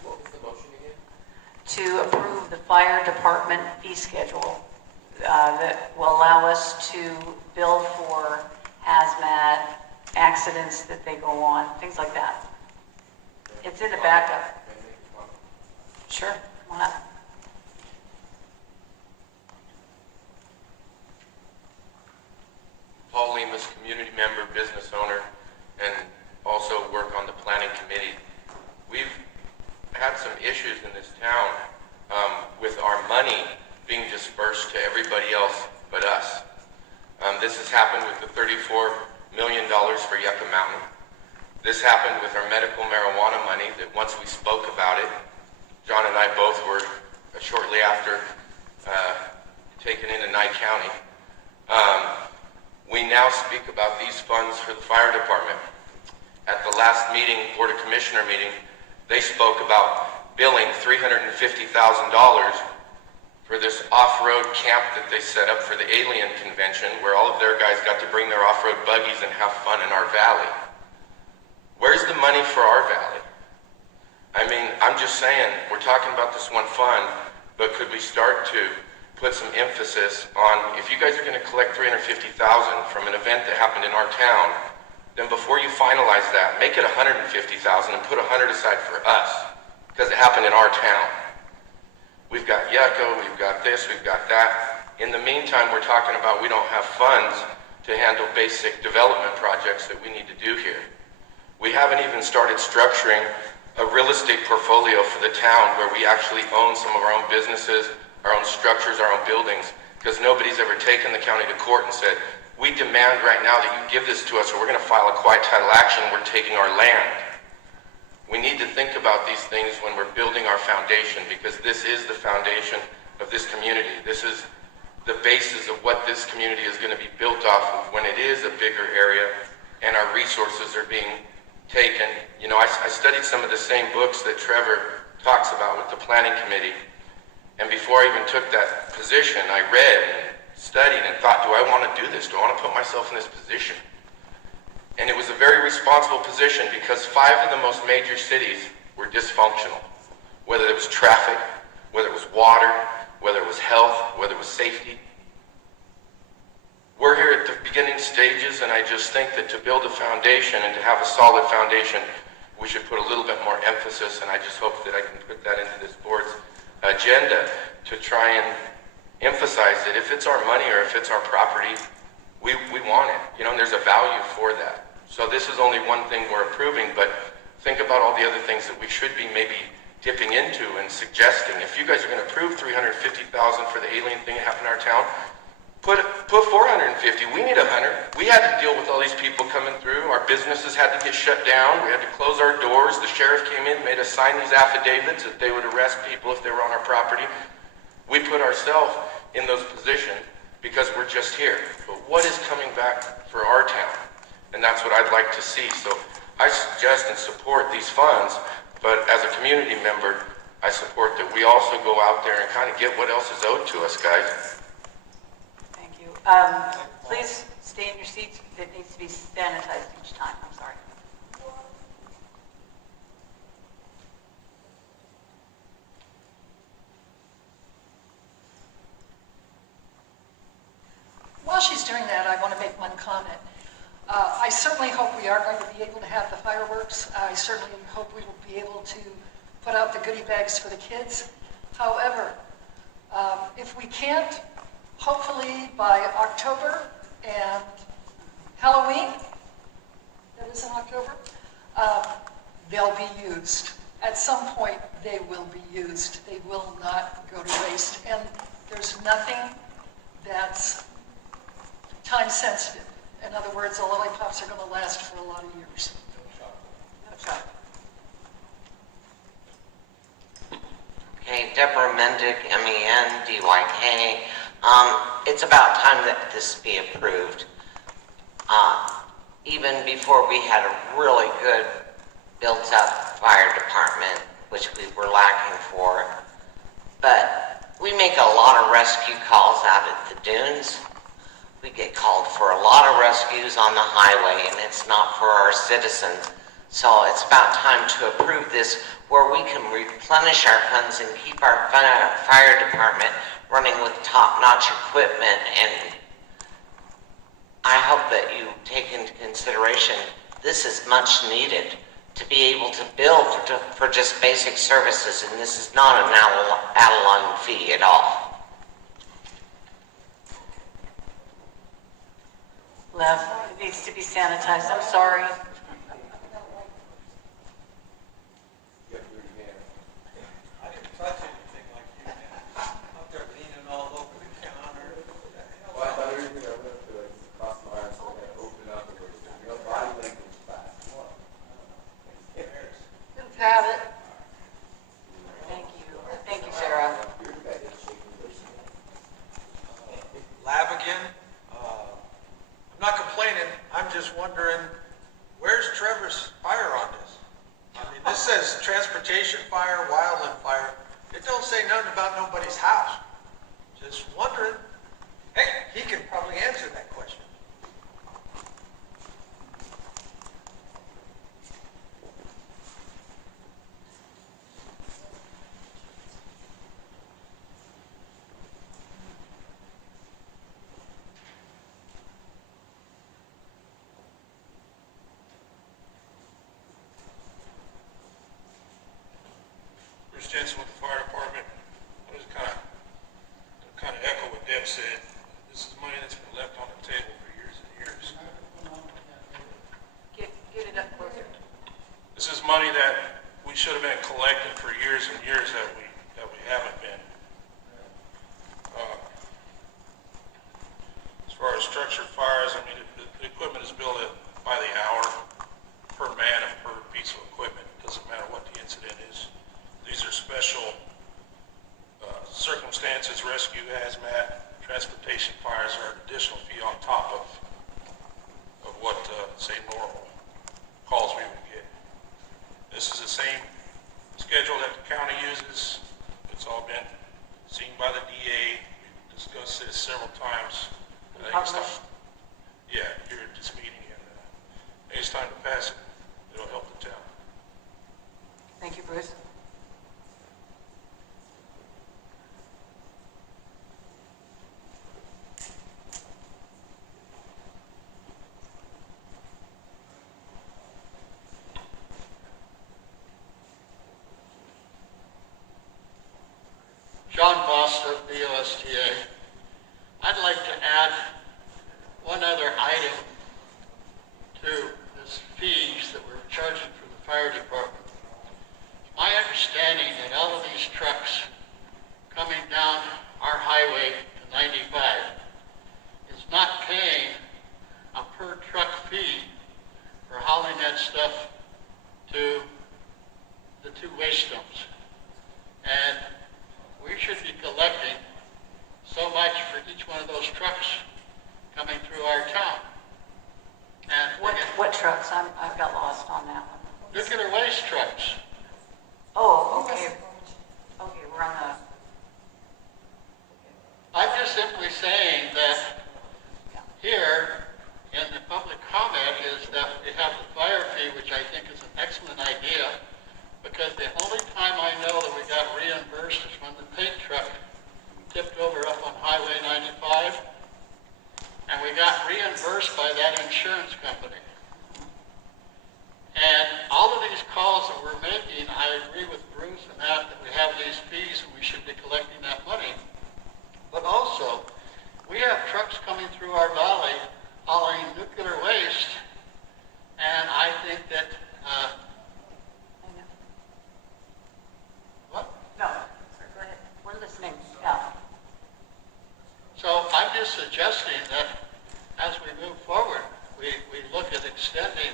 What was the motion again? To approve the fire department fee schedule that will allow us to bill for hazmat, accidents that they go on, things like that. It's in the backup. Sure, come on up. Paul Lemus, community member, business owner, and also work on the planning committee. We've had some issues in this town with our money being dispersed to everybody else but us. This has happened with the $34 million for Yucca Mountain. This happened with our medical marijuana money that once we spoke about it, John and I both were shortly after taken into Nye County. We now speak about these funds for the fire department. At the last meeting, Board of Commissioner meeting, they spoke about billing $350,000 for this off-road camp that they set up for the alien convention, where all of their guys got to bring their off-road buggies and have fun in our valley. Where's the money for our valley? I mean, I'm just saying, we're talking about this one fund, but could we start to put some emphasis on, if you guys are going to collect $350,000 from an event that happened in our town, then before you finalize that, make it $150,000 and put $100 aside for us, because it happened in our town. We've got Yucca, we've got this, we've got that. In the meantime, we're talking about we don't have funds to handle basic development projects that we need to do here. We haven't even started structuring a real estate portfolio for the town where we actually own some of our own businesses, our own structures, our own buildings, because nobody's ever taken the county to court and said, we demand right now that you give this to us or we're going to file a quiet title action, we're taking our land. We need to think about these things when we're building our foundation, because this is the foundation of this community. This is the basis of what this community is going to be built off of when it is a bigger area and our resources are being taken. You know, I studied some of the same books that Trevor talks about with the planning committee. And before I even took that position, I read and studied and thought, do I want to do this? Do I want to put myself in this position? And it was a very responsible position because 5 of the most major cities were dysfunctional. Whether it was traffic, whether it was water, whether it was health, whether it was safety. we're here at the beginning stages, and I just think that to build a foundation and to have a solid foundation, we should put a little bit more emphasis, and I just hope that I can put that into this board's agenda to try and emphasize that if it's our money or if it's our property, we want it, you know, and there's a value for that. So this is only one thing we're approving, but think about all the other things that we should be maybe dipping into and suggesting. If you guys are going to approve $350,000 for the alien thing that happened in our town, put 450. We need 100. We had to deal with all these people coming through. Our businesses had to get shut down. We had to close our doors. The sheriff came in, made us sign these affidavits that they would arrest people if they were on our property. We put ourselves in those positions because we're just here. But what is coming back for our town? And that's what I'd like to see. So I suggest and support these funds, but as a community member, I support that we also go out there and kind of get what else is owed to us, guys. Thank you. Please stay in your seats. It needs to be sanitized each time. I'm sorry. While she's doing that, I want to make one comment. I certainly hope we are going to be able to have the fireworks. I certainly hope we will be able to put out the goodie bags for the kids. However, if we can't, hopefully by October and Halloween, that is in October, they'll be used. At some point, they will be used. They will not go to waste. And there's nothing that's time sensitive. In other words, the lollipops are going to last for a lot of years. No chocolate. Okay, Deborah Mendick, MENDYK. It's about time that this be approved. Even before we had a really good built-up fire department, which we were lacking for. But we make a lot of rescue calls out at the dunes. We get called for a lot of rescues on the highway, and it's not for our citizens. So it's about time to approve this where we can replenish our funds and keep our fire department running with top-notch equipment. And I hope that you take into consideration this is much needed to be able to bill for just basic services, and this is not an add-along fee at all. Lev, it needs to be sanitized. I'm sorry. I didn't touch anything like you did. Up there leaning all over the counter. Well, I thought everything I went to cross my arms so I open up and go, body language class. Didn't have it. Thank you. Thank you, Sarah. Lab again? I'm not complaining, I'm just wondering, where's Trevor's fire on this? I mean, this says transportation fire, wildland fire. It don't say nothing about nobody's house. Just wondering. Hey, he can probably answer that question. Bruce Jensen with the fire department. I was kind of echo what Deb said. This is money that's been left on the table for years and years. Get it up closer. This is money that we should have been collecting for years and years that we haven't been. As far as structured fires, I mean, the equipment is billed by the hour, per man and per piece of equipment. Doesn't matter what the incident is. These are special circumstances, rescue, hazmat, transportation fires are an additional fee on top of what, say, normal calls we would get. This is the same schedule that the county uses. It's all been seen by the DA. We've discussed this several times. I think it's time, yeah, here at this meeting, and I think it's time to pass it. It'll help the town. Thank you, Bruce. BOSTA. I'd like to add one other item to this fees that we're charging for the fire department. My understanding that all of these trucks coming down our highway to 95 is not paying a per truck fee for hauling that stuff to the two waste dumps. And we should be collecting so much for each one of those trucks coming through our town. And What trucks? I've got lost on that one. nuclear waste trucks. Oh, okay. Okay, we're on the, I'm just simply saying that here in the public comment is that we have the fire fee, which I think is an excellent idea, because the only time I know that we got reimbursed is when the paint truck tipped over up on Highway 95, and we got reimbursed by that insurance company. And all of these calls that we're making, I agree with Bruce and that we have these fees and we should be collecting that money. But also, we have trucks coming through our valley hauling nuclear waste, and I think that, what? no, sorry, go ahead. We're listening. Yeah. So I'm just suggesting that as we move forward, we look at extending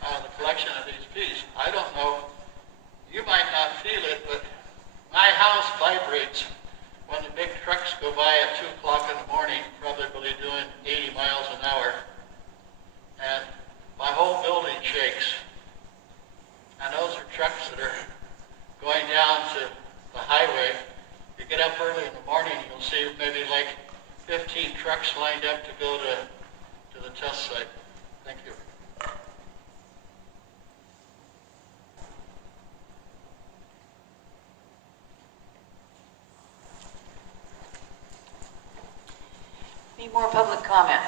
the collection of these fees. I don't know, you might not feel it, but my house vibrates when the big trucks go by at 2 o'clock in the morning, probably doing 80 miles an hour, and my whole building shakes. And those are trucks that are going down to the highway. You get up early in the morning, you'll see maybe like 15 trucks lined up to go to the test site. Thank you. Any more public comment?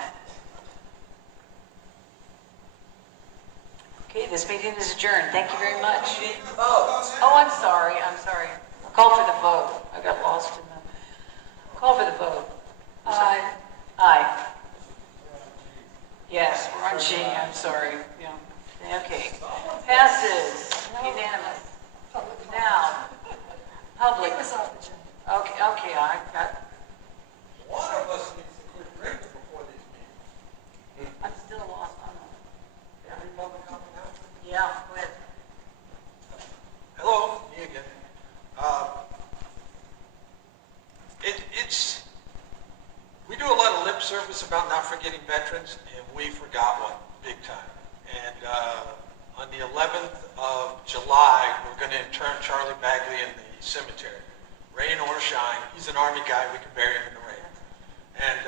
Okay, this meeting is adjourned. Thank you very much. Oh, I'm sorry. Call for the vote. I got lost in the, call for the vote. Aye. Aye. Yes, we're on G. I'm sorry. Yeah. Okay. Passes. Unanimous. Now, public. It was off the agenda. Okay, I got, One of us needs to quit drinking before these meetings. I'm still lost on the, Every public comment now? yeah, go ahead. Hello, me again. We do a lot of lip service about not forgetting veterans, and we forgot one big time. And on the 11th of July, we're going to intern Charlie Bagley in the cemetery. Rain or shine, he's an Army guy, we can bury him in the rain. And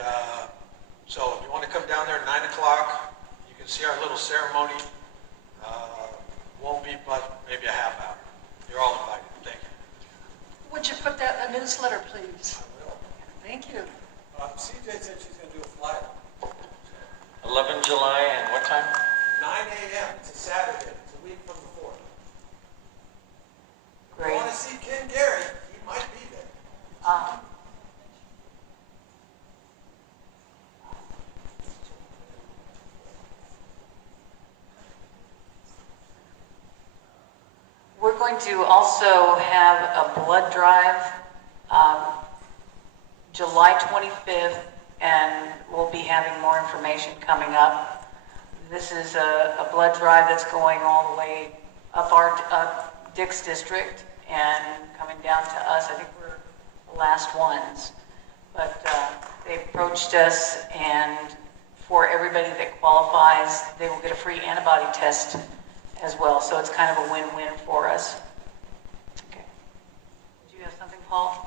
so if you want to come down there at 9 o'clock, you can see our little ceremony. Won't be but maybe a half hour. You're all invited. Thank you. Would you put that in the newsletter, please? I will. Thank you. CJ said she's going to do a flyer. 11 July and what time? 9 a.m. It's a Saturday. It's a week from the 4th. If Great. you want to see Ken Gary, he might be there. We're going to also have a blood drive, July 25th, and we'll be having more information coming up. This is a blood drive that's going all the way up Dick's district and coming down to us. I think we're the last ones. But they approached us, and for everybody that qualifies, they will get a free antibody test as well. So it's kind of a win-win for us. Okay. Did you have something, Paul?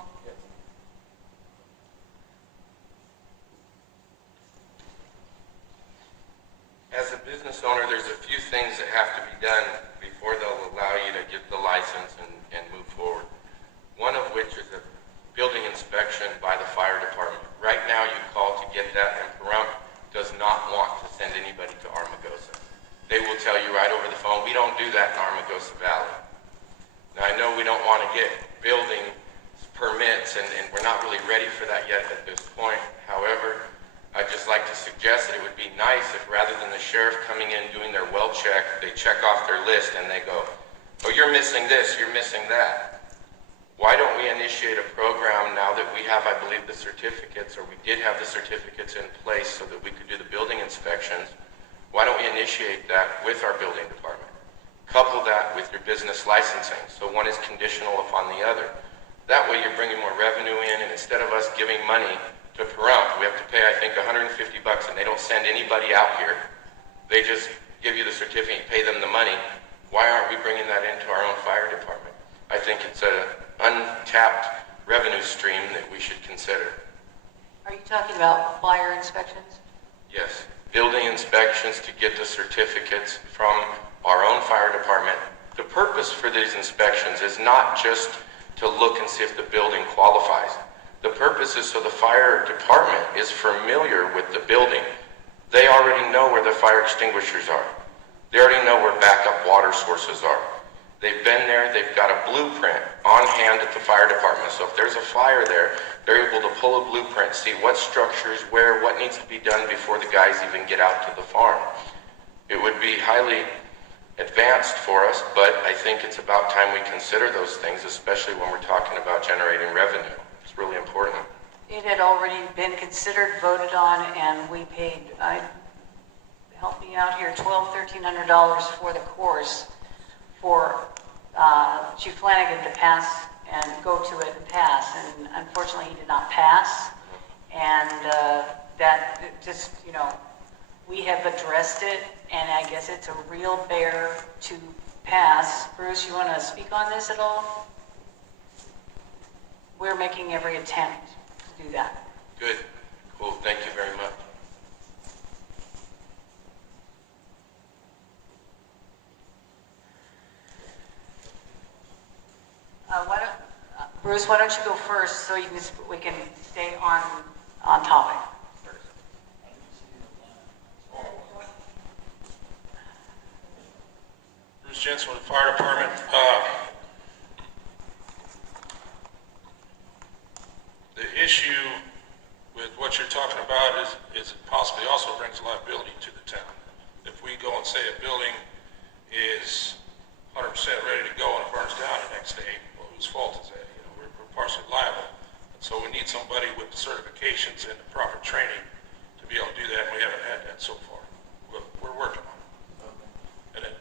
As a business owner, there's a few things that have to be done before they'll allow you to get the license and move forward. One of which is a building inspection by the fire department. Right now, you call to get that, and Pahrump does not want to send anybody to Amargosa. They will tell you right over the phone, we don't do that in Amargosa Valley. Now, I know we don't want to get building permits, and we're not really ready for that yet at this point. However, I'd just like to suggest that it would be nice if rather than the sheriff coming in doing their well check, they check off their list and they go, oh, you're missing this, you're missing that. Why don't we initiate a program now that we have, I believe, the certificates, or we did have the certificates in place so that we could do the building inspections? Why don't we initiate that with our building department? Couple that with your business licensing, so one is conditional upon the other. That way you're bringing more revenue in, and instead of us giving money to Pahrump, we have to pay, I think, $150, and they don't send anybody out here. They just give you the certificate, pay them the money. Why aren't we bringing that into our own fire department? I think it's an untapped revenue stream that we should consider. Are you talking about fire inspections? Yes, building inspections to get the certificates from our own fire department. The purpose for these inspections is not just to look and see if the building qualifies. The purpose is so the fire department is familiar with the building. They already know where the fire extinguishers are. They already know where backup water sources are. They've been there, they've got a blueprint on hand at the fire department. So if there's a fire there, they're able to pull a blueprint, see what structures, where, what needs to be done before the guys even get out to the farm. It would be highly advanced for us, but I think it's about time we consider those things, especially when we're talking about generating revenue. It's really important. It had already been considered, voted on, and we paid, help me out here, $1,200–1,300 for the course for Chief Flanagan to pass and go to it and pass, and unfortunately he did not pass, and that just, we have addressed it, and I guess it's a real bear to pass. Bruce, you want to speak on this at all? We're making every attempt to do that. Good. Cool. Thank you very much. Bruce, why don't you go first so we can stay on topic. Bruce Jensen with the fire department. The issue with what you're talking about is it possibly also brings liability to the town. If we go and say a building is 100% ready to go and it burns down the next day, well, whose fault is that? We're partially liable. And so we need somebody with the certifications and the proper training to be able to do that, and we haven't had that so far. We're working on it. And then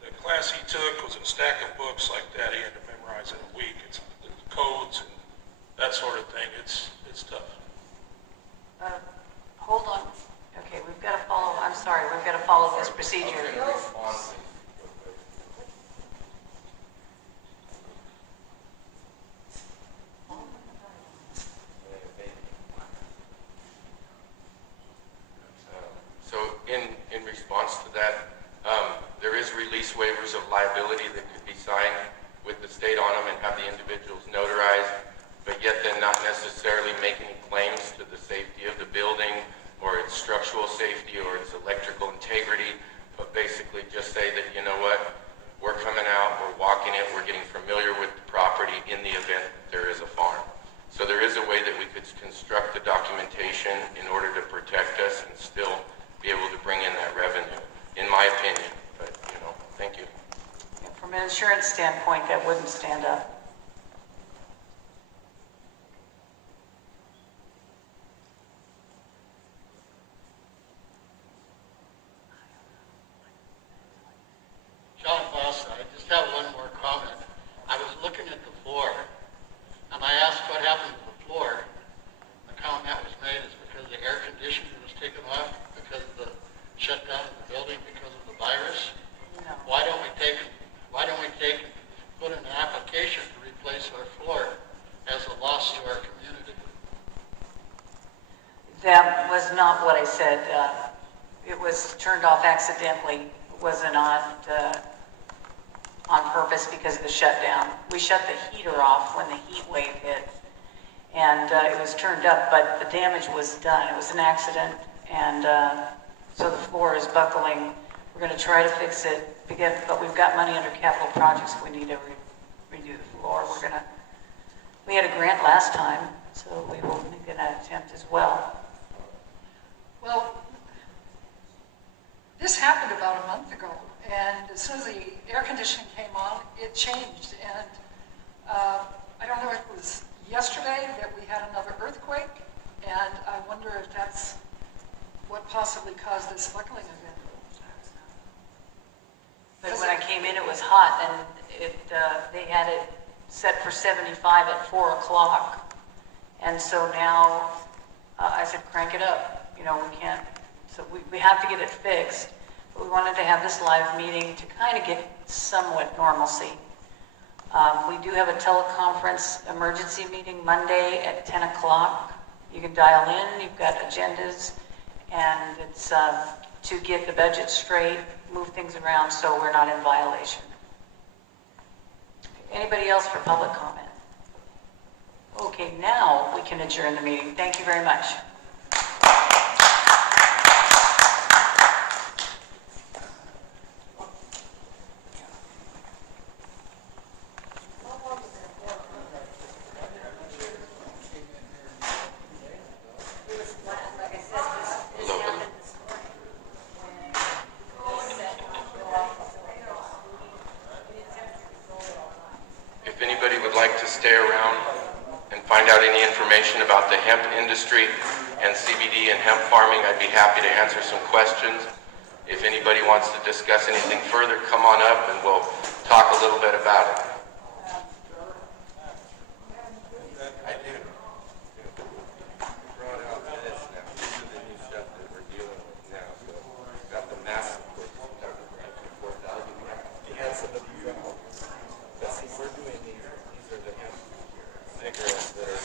the class he took was in a stack of books like that. He had to memorize in a week. It's the codes and that sort of thing. It's tough. Hold on. Okay, we've got to follow, I'm sorry, we've got to follow this procedure. So in response to that, there is release waivers of liability that could be signed with the state on them and have the individuals notarized, but yet then not necessarily make any claims to the safety of the building or its structural safety or its electrical integrity, but basically just say that, you know what, we're coming out, we're walking it, we're getting familiar with the property in the event that there is a farm. So there is a way that we could construct the documentation in order to protect us and still be able to bring in that revenue, in my opinion. But, thank you. From an insurance standpoint, that wouldn't stand up. John Foster, I just have one more comment. I was looking at the floor, and I asked what happened to the floor. The comment was made is because the air conditioner was taken off because of the shutdown of the building because of the virus. No. Why don't we put in an application to replace our floor as a loss to our community? That was not what I said. It was turned off accidentally. It was not on purpose because of the shutdown. We shut the heater off when the heat wave hit, and it was turned up, but the damage was done. It was an accident, and so the floor is buckling. We're going to try to fix it, but we've got money under capital projects. We need to redo the floor. We had a grant last time, so we will make an attempt as well. Well, this happened about a month ago, and as soon as the air conditioning came on, it changed. And I don't know if it was yesterday that we had another earthquake, and I wonder if that's what possibly caused this buckling event. But when I came in, it was hot, and they had it set for 75 at 4 o'clock. And so now I said, crank it up. You know, we can't, so we have to get it fixed. But we wanted to have this live meeting to kind of get somewhat normalcy. We do have a teleconference emergency meeting Monday at 10 o'clock. You can dial in, you've got agendas, and it's to get the budget straight, move things around so we're not in violation. Anybody else for public comment? Okay, now we can adjourn the meeting. Thank you very much. If anybody would like to stay around and find out any information about the hemp industry and CBD and hemp farming, I'd be happy to answer some questions. If anybody wants to discuss anything further, come on up and we'll talk a little bit about it. I do. Brought out this now. These are the new stuff that we're dealing with now. So we've got the massive course stuff. He has some of these out. But see, we're doing these are the hemp cigarettes that are